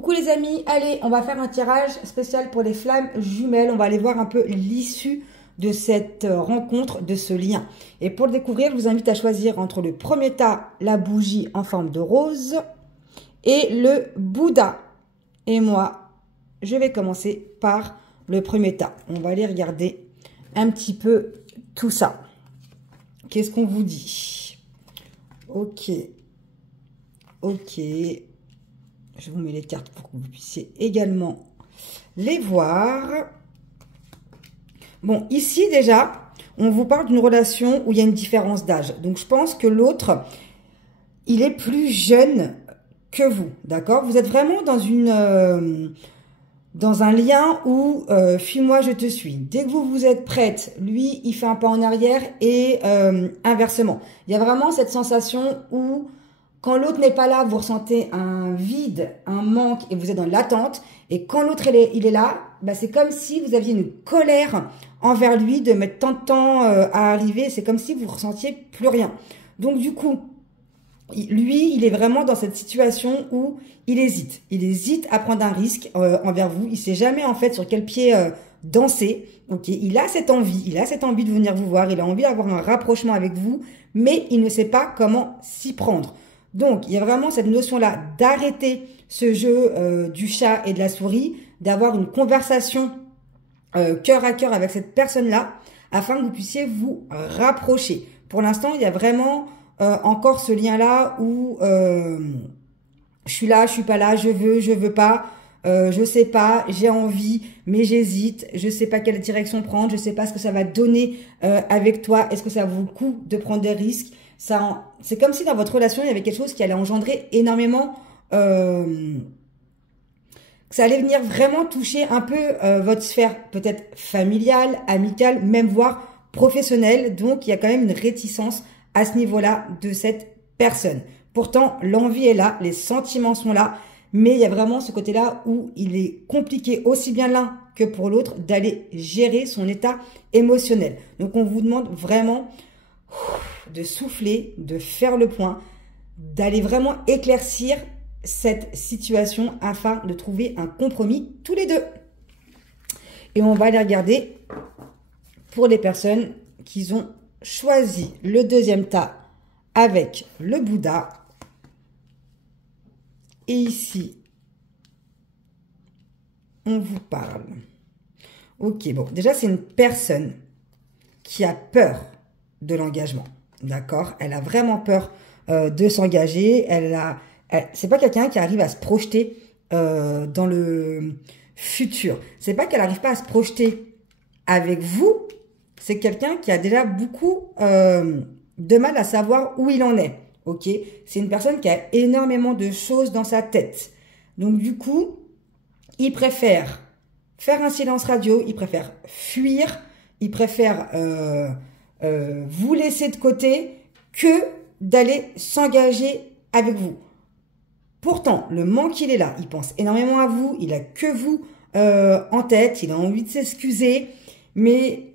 Coucou les amis, allez, on va faire un tirage spécial pour les flammes jumelles. On va aller voir un peu l'issue de cette rencontre, de ce lien. Et pour le découvrir, je vous invite à choisir entre le premier tas, la bougie en forme de rose, et le Bouddha. Et moi, je vais commencer par le premier tas. On va aller regarder un petit peu tout ça. Qu'est-ce qu'on vous dit? Ok. Ok. Je vous mets les cartes pour que vous puissiez également les voir. Bon, ici déjà, on vous parle d'une relation où il y a une différence d'âge. Donc, je pense que l'autre, il est plus jeune que vous, d'accord? Vous êtes vraiment dans dans un lien où fuis-moi, je te suis. Dès que vous êtes prête, lui, il fait un pas en arrière et inversement. Il y a vraiment cette sensation où quand l'autre n'est pas là, vous ressentez un vide, un manque et vous êtes dans l'attente. Et quand l'autre il est là, bah, c'est comme si vous aviez une colère envers lui de mettre tant de temps à arriver. C'est comme si vous ressentiez plus rien. Donc du coup, lui, il est vraiment dans cette situation où il hésite. Il hésite à prendre un risque envers vous. Il sait jamais en fait sur quel pied danser. Ok, il a cette envie de venir vous voir. Il a envie d'avoir un rapprochement avec vous, mais il ne sait pas comment s'y prendre. Donc, il y a vraiment cette notion-là d'arrêter ce jeu du chat et de la souris, d'avoir une conversation cœur à cœur avec cette personne-là, afin que vous puissiez vous rapprocher. Pour l'instant, il y a vraiment encore ce lien-là où je suis là, je suis pas là, je veux pas, je sais pas, j'ai envie, mais j'hésite, je sais pas quelle direction prendre, je sais pas ce que ça va donner avec toi, est-ce que ça vaut le coup de prendre des risques? C'est comme si dans votre relation, il y avait quelque chose qui allait engendrer énormément, que ça allait venir vraiment toucher un peu votre sphère peut-être familiale, amicale, même voire professionnelle. Donc, il y a quand même une réticence à ce niveau-là de cette personne. Pourtant, l'envie est là, les sentiments sont là, mais il y a vraiment ce côté-là où il est compliqué aussi bien l'un que pour l'autre d'aller gérer son état émotionnel. Donc, on vous demande vraiment de souffler, de faire le point, d'aller vraiment éclaircir cette situation afin de trouver un compromis tous les deux. Et on va aller regarder pour les personnes qui ont choisi le deuxième tas avec le Bouddha. Et ici, on vous parle. Ok, bon, déjà c'est une personne qui a peur de l'engagement, d'accord? Elle a vraiment peur de s'engager. C'est pas quelqu'un qui arrive à se projeter dans le futur. C'est pas qu'elle n'arrive pas à se projeter avec vous. C'est quelqu'un qui a déjà beaucoup de mal à savoir où il en est, ok? C'est une personne qui a énormément de choses dans sa tête. Donc du coup, il préfère faire un silence radio, il préfère fuir, il préfère vous laisser de côté que d'aller s'engager avec vous. Pourtant, le manque, il est là. Il pense énormément à vous. Il a que vous en tête. Il a envie de s'excuser. Mais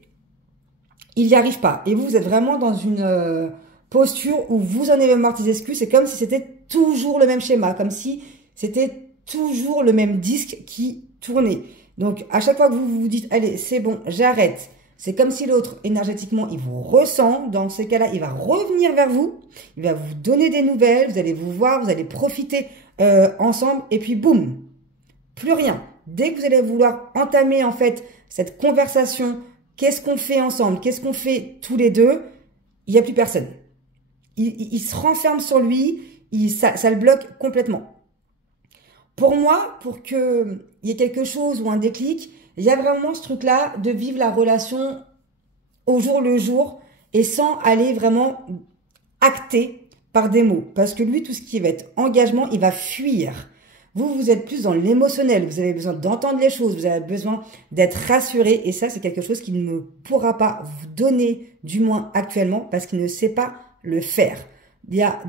il n'y arrive pas. Et vous êtes vraiment dans une posture où vous en avez marre des excuses. C'est comme si c'était toujours le même schéma. Comme si c'était toujours le même disque qui tournait. Donc, à chaque fois que vous vous dites, allez, c'est bon, j'arrête. C'est comme si l'autre, énergétiquement, il vous ressent. Dans ces cas-là, il va revenir vers vous. Il va vous donner des nouvelles. Vous allez vous voir. Vous allez profiter ensemble. Et puis, boum, plus rien. Dès que vous allez vouloir entamer, en fait, cette conversation, qu'est-ce qu'on fait ensemble? Qu'est-ce qu'on fait tous les deux? Il n'y a plus personne. Il se renferme sur lui. Ça le bloque complètement. Pour moi, pour qu'il y ait quelque chose ou un déclic, il y a vraiment ce truc-là de vivre la relation au jour le jour et sans aller vraiment acter par des mots. Parce que lui, tout ce qui va être engagement, il va fuir. Vous êtes plus dans l'émotionnel. Vous avez besoin d'entendre les choses. Vous avez besoin d'être rassuré. Et ça, c'est quelque chose qu'il ne pourra pas vous donner, du moins actuellement, parce qu'il ne sait pas le faire.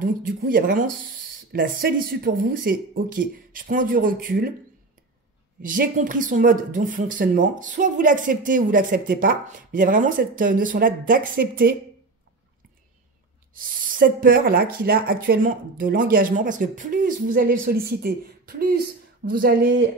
Donc, du coup, il y a vraiment la seule issue pour vous, c'est ok, je prends du recul. J'ai compris son mode de fonctionnement. Soit vous l'acceptez ou vous l'acceptez pas. Mais il y a vraiment cette notion-là d'accepter cette peur-là qu'il a actuellement de l'engagement. Parce que plus vous allez le solliciter, plus vous allez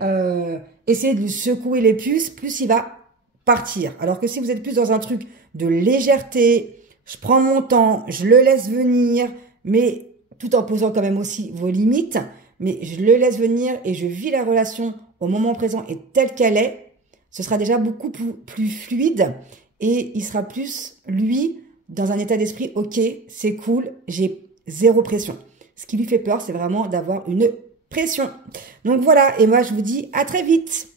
essayer de lui secouer les puces, plus il va partir. Alors que si vous êtes plus dans un truc de légèreté, je prends mon temps, je le laisse venir, mais tout en posant quand même aussi vos limites, mais je le laisse venir et je vis la relation au moment présent et telle qu'elle est, ce sera déjà beaucoup plus fluide et il sera plus, lui, dans un état d'esprit, ok, c'est cool, j'ai zéro pression. Ce qui lui fait peur, c'est vraiment d'avoir une pression. Donc voilà, et moi je vous dis à très vite.